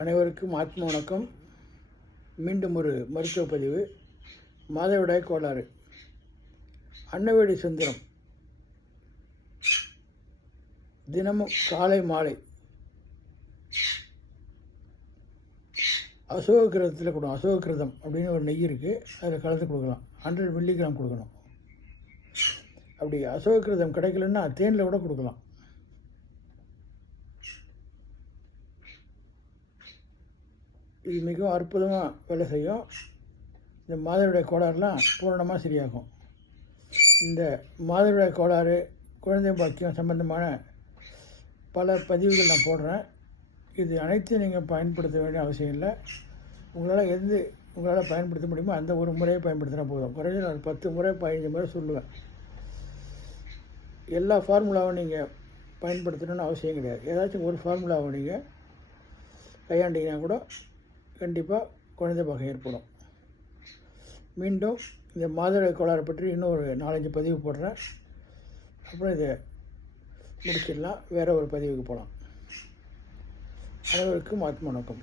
அனைவருக்கும் ஆத்ம வணக்கம். மீண்டும் ஒரு மருத்துவ பதிவு. மாதவிடாய் கோளாறு, அன்னவேடி சுந்தரம் தினமும் காலை மாலை அசோககிரதத்தில் கொடுக்கணும். அசோககிரதம் அப்படின்னு ஒரு நெய் இருக்குது, அதில் கலந்து கொடுக்கலாம். 100 மில்லிகிராம் கொடுக்கணும். அப்படி அசோககிரதம் கிடைக்கலன்னா தேனில் கூட கொடுக்கலாம். இது மிகவும் அற்புதமாக வேலை செய்யும். இந்த மாதவிடாய் கோளாறுலாம் பூரணமாக சரியாகும். இந்த மாதவிடாய் கோளாறு, குழந்தை பாக்கியம் சம்பந்தமான பல பதிவுகள் நான் போடுறேன். இது அனைத்தையும் நீங்கள் பயன்படுத்த வேண்டிய அவசியம் இல்லை. உங்களால் பயன்படுத்த முடியுமோ அந்த ஒரு முறையை பயன்படுத்தினா போதும். குறைஞ்ச நான் 10 முறை 15 முறை சொல்லுவேன். எல்லா ஃபார்முலாவும் நீங்கள் பயன்படுத்தணும்னு அவசியம் கிடையாது. ஏதாச்சும் ஒரு ஃபார்முலாவை நீங்கள் கையாண்டிங்கன்னா கூட கண்டிப்பாக குழந்தை பாக்கியம் ஏற்படும். மீண்டும் இந்த மாதவிடாய் கோளாறு பற்றி இன்னும் ஒரு 4-5 பதிவு போடுறேன். அப்புறம் இதை முடிச்சிடலாம், வேறு ஒரு பதிவுக்கு போகலாம். அனைவருக்கும் ஆத்ம வணக்கம்.